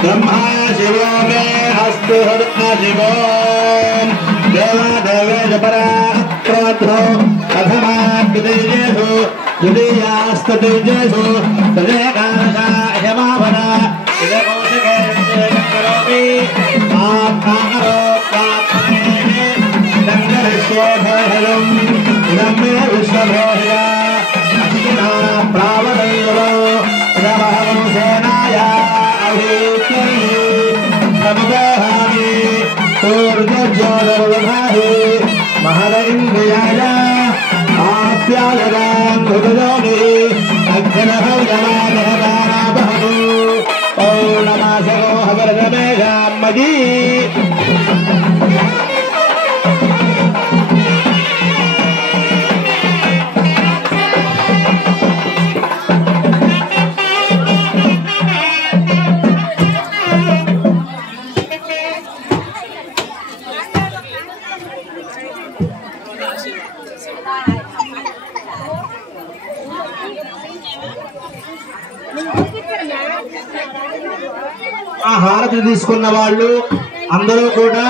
ब्रह्मा शिवो मे अस्तु शिवो देवादेवेश पराक्रमो प्रथमाद्वितीयेषु द्वितीयास्तृतीयेषु तदेकादशा यमाभरा इदकौशिके करोमि आत्मारो प्राप्तये दङ्गविश्वोधहरम् इदं मे विश्वभोहिया अक्षिणा प्रावदयो रवहं सेनाया अभिक्यहि समुदाहामि सूर्यज्योतिर्वधाहि महदीन्द्रियाय आप्यायतां हृदयोनि अग्नहौ यमानहतानापहतु पौर्णमासो हवरमेघाम्मजी హారతి తీసుకున్న వాళ్ళు అందరూ కూడా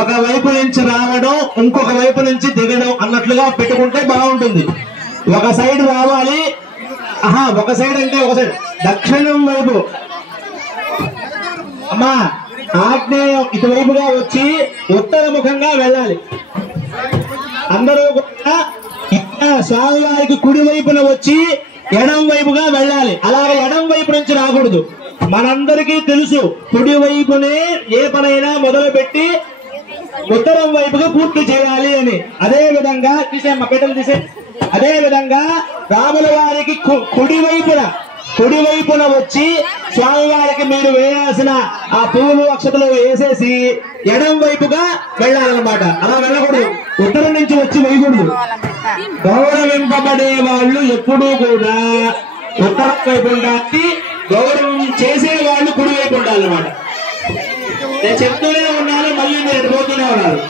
ఒక వైపు నుంచి రావడం ఇంకొక వైపు నుంచి దిగడం అన్నట్లుగా పెట్టుకుంటే బాగుంటుంది. ఒక సైడ్ రావాలి, ఒక సైడ్ అంటే ఒక సైడ్ దక్షిణం వైపు అమ్మా ఆగ్నేయం ఇటువైపుగా వచ్చి ఉత్తరముఖంగా వెళ్ళాలి. అందరూ కూడా స్వామివారికి కుడి వైపున వచ్చి ఎడం వైపుగా వెళ్ళాలి. అలాగే ఎడం వైపు నుంచి రాకూడదు. మనందరికీ తెలుసు కుడి వైపునే ఏ పనైనా మొదలు పెట్టి ఉత్తరం వైపుగా పూర్తి చేయాలి అని. అదే విధంగా అదే విధంగా రాముల వారికి కుడి వైపున వచ్చి స్వామివారికి మీరు వేయాల్సిన ఆ పువ్వులు అక్షతలు వేసేసి ఎడం వైపుగా వెళ్ళాలన్నమాట. అలా వెళ్ళకూడదు, ఉత్తరం నుంచి వచ్చి వేయకూడదు. గౌరవింపబడే వాళ్ళు ఎప్పుడూ కూడా ఉత్తరం వైపు ఉండాలి, గౌరవం చేసే వాళ్ళు కుడి వైపు ఉండాలన్నమాట. నేను చెప్తూనే ఉన్నాను, మళ్ళీ నేను పోతూనే ఉన్నారు.